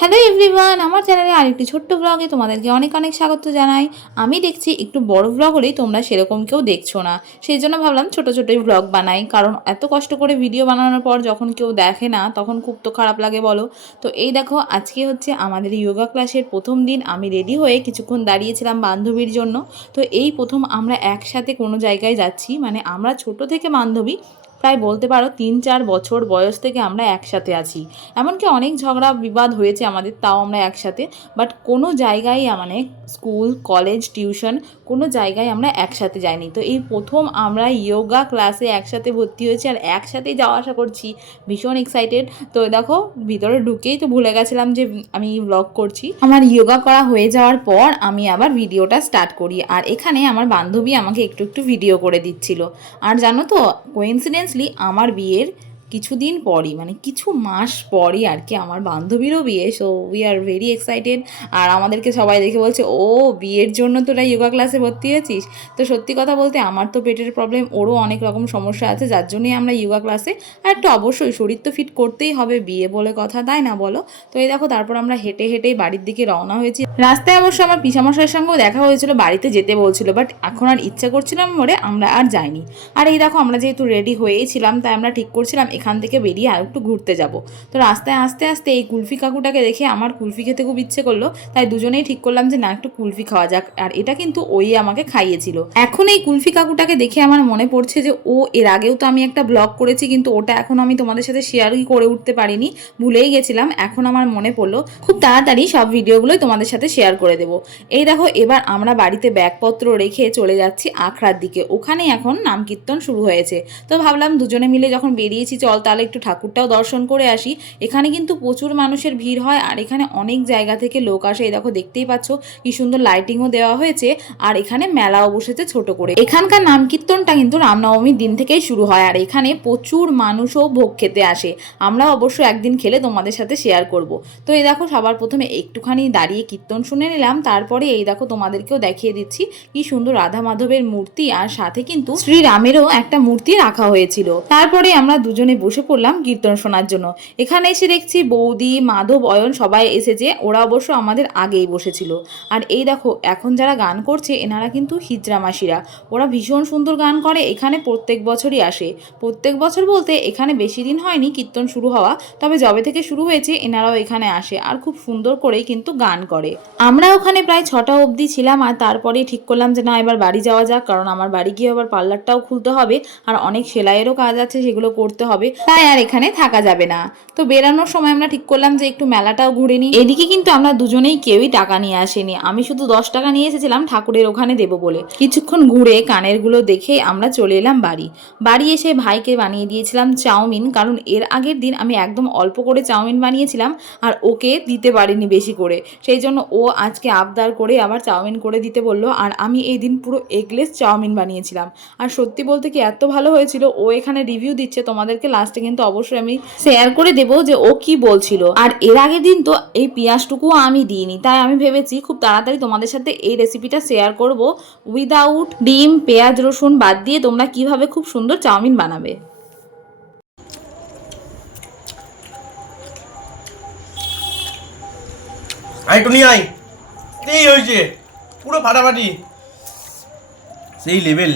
Hello everyone, আমার চ্যানেলে আরেকটি ছোট্ট ব্লগে তোমাদেরকে অনেক অনেক স্বাগত জানাই। আমি দেখছি একটু বড় ব্লগ হলেই তোমরা সেরকম কেউ দেখছ না। সেই জন্য ভাবলাম ছোট ছোটই ব্লগ বানাই, কারণ এত কষ্ট করে ভিডিও বানানোর পর যখন কেউ দেখে না, তখন খুব তো খারাপ লাগে বলো। তো এই দেখো, আজকে হচ্ছে আমাদের যোগা ক্লাসের প্রথম দিন। আমি রেডি হয়ে কিছুক্ষণ দাঁড়িয়েছিলাম বান্ধবীর জন্য। তো এই প্রথম আমরা একসাথে কোনো জায়গায় যাচ্ছি মানে আমরা ছোট থেকে বান্ধবী প্রায় বলতে পারো তিন চার বছর বয়স থেকে আমরা একসাথে আছি। এমনকি অনেক ঝগড়া বিবাদ হয়েছে আমাদের, তাও আমরা একসাথে। বাট কোনো জায়গায় মানে স্কুল, কলেজ, টিউশন কোনো জায়গায় আমরা একসাথে যাইনি। তো এই প্রথম আমরা যোগা ক্লাসে একসাথে ভর্তি হয়েছি আর একসাথেই যাওয়া আসা করছি। ভীষণ এক্সাইটেড তো দেখো, ভিতরে ঢুকেই তো ভুলে গেছিলাম যে আমি ব্লগ করছি। আমার যোগা করা হয়ে যাওয়ার পর আমি আবার ভিডিওটা স্টার্ট করি। আর এখানে আমার বান্ধবী আমাকে একটু একটু ভিডিও করে দিচ্ছিল। আর জানো তো কোইন্সিডেন্সলি আমার বিয়ের কিছুদিন পরই মানে কিছু মাস পরই আর কি আমার বান্ধবীরও বিয়ে so we are very excited আর আমাদেরকে সবাই দেখে বলছে, ও, বিয়ের জন্য তোরা যোগা ক্লাসে ভর্তি হয়েছিস? তো সত্যি কথা বলতে আমার তো পেটের প্রবলেম ওরও অনেক রকম সমস্যা আছে, যার জন্যই আমরা যোগা ক্লাসে আর একটু অবশ্যই শরীর তো ফিট করতেই হবে, বিয়ে বলে কথা তাই না বলো? তো এই দেখো, তারপর আমরা হেঁটে হেঁটেই বাড়ির দিকে রওনা হয়েছি। রাস্তায় অবশ্য আমার পিসামশাইয়ের সঙ্গেও দেখা হয়েছিল, বাড়িতে যেতে বলছিল বাট এখন আর ইচ্ছা করছিলাম বলে আমরা আর যাইনি। আর এই দেখো, আমরা যেহেতু রেডি হয়েই ছিলাম, তাই আমরা ঠিক করছিলাম এখান থেকে বেরিয়ে আর একটু ঘুরতে যাব। তো রাস্তায় আস্তে আস্তে এই কুলফি কাকুটাকে দেখে আমার কুলফি খেতে খুব ইচ্ছে করল, তাই দুজনেই ঠিক করলাম যে, না, একটু কুলফি খাওয়া যাক। আর এটা কিন্তু ওই আমাকে খাইয়েছিল। এখন এই কুলফি কাকুটাকে দেখে আমার মনে পড়ছে যে, ও, এর আগেও তো আমি একটা ব্লগ করেছি, কিন্তু ওটা এখন আমি তোমাদের সাথে শেয়ারই করে উঠতে পারিনি, ভুলেই গেছিলাম। এখন আমার মনে পড়ল, খুব তাড়াতাড়ি সব ভিডিওগুলোই তোমাদের সাথে শেয়ার করে দেবো। এই দেখো, এবার আমরা বাড়িতে ব্যাগপত্র রেখে চলে যাচ্ছি আখড়ার দিকে। ওখানে এখন নাম কীর্তন শুরু হয়েছে। তো ভাবলাম দুজনে মিলে যখন বেরিয়েছি চল, তাহলে একটু ঠাকুরটাও দর্শন করে আসি। এখানে কিন্তু প্রচুর মানুষের ভিড় হয়, আর এখানে অনেক জায়গা থেকে লোক আসে। এই দেখো, দেখতেই পাচ্ছ কি সুন্দর লাইটিংও দেওয়া হয়েছে, আর এখানে মেলাও বসেছে ছোট করে। এখানকার নাম কীর্তনটা কিন্তু রামনবমীর দিন থেকেই শুরু হয়, আর এখানে প্রচুর মানুষও ভোগ খেতে আসে। আমরা অবশ্য একদিন খেলে তোমাদের সাথে শেয়ার করব। তো এই দেখো, সবার প্রথমে একটুখানি দাঁড়িয়ে কীর্তন শুনে নিলাম, তারপরে এই দেখো তোমাদেরকেও দেখিয়ে দিচ্ছি কি সুন্দর রাধা মাধবের মূর্তি, আর সাথে কিন্তু শ্রীরামেরও একটা মূর্তি রাখা হয়েছিল। তারপরে আমরা দুজনে বসে পড়লাম কীর্তন শোনার জন্য। এখানে এসে দেখছি বৌদি, মাধব, অয়ন সবাই এসেছে। ওরা অবশ্য আমাদের আগেই বসেছিল। আর এই দেখো, এখন যারা গান করছে, এনারা কিন্তু হিজরা মাসিরা ওরা ভীষণ সুন্দর গান করে, এখানে প্রত্যেক বছরই আসে। প্রত্যেক বছর বলতে এখানে বেশি দিন হয়নি কীর্তন শুরু হওয়া, তবে যবে থেকে শুরু হয়েছে, এনারাও এখানে আসে আর খুব সুন্দর করেই কিন্তু গান করে। আমরা ওখানে প্রায় ছটা অবধি ছিলাম আর তারপরেই ঠিক করলাম যে, না, এবার বাড়ি যাওয়া যাক, কারণ আমার বাড়ি গিয়ে আবার পার্লারটাও খুলতে হবে আর অনেক সেলাইয়েরও কাজ আছে, সেগুলো করতে হবে। তাই আর এখানে থাকা যাবে না। তো বেরানোর সময় আমরা ঠিক করলাম যে একটু মেলাটাও ঘুরে নিই। এদিকে কিন্তু আমরা দুজনেই কেউই টাকা নিয়ে আসেনি। আমি শুধু দশ টাকা নিয়ে এসেছিলাম ঠাকুরের ওখানে দেবো বলে। কিছুক্ষণ ঘুরে কানেরগুলো দেখে আমরা চলে এলাম বাড়ি। বাড়ি এসে ভাইকে বানিয়ে দিয়েছিলাম চাউমিন, কারণ এর আগের দিন আমি একদম অল্প করে চাউমিন বানিয়েছিলাম আর ওকে দিতে পারিনি বেশি করে। সেই জন্য ও আজকে আবদার করে আবার চাউমিন করে দিতে বলল আর আমি এই দিন পুরো এগলেস চাউমিন বানিয়েছিলাম। আর সত্যি বলতে কি এত ভালো হয়েছিল, ও এখানে রিভিউ দিচ্ছে, তোমাদেরকে লাস্টে কিন্তু অবশ্যই আমি শেয়ার করে দেবো যে ও কি বলছিল। আর এর আগের দিন তো এই পেঁয়াজটুকুও আমি দিইনি। তাই আমি ভেবেছি খুব তাড়াতাড়ি তোমাদের সাথে এই রেসিপিটা শেয়ার করব। উইদাউট ডিম, পেঁয়াজ, রসুন বাদ দিয়ে তোমরা কীভাবে খুব সুন্দর চাউমিন বানাবে। আই এই হয়েছে, পুরো ফাটাফাটি। সেই লেভেল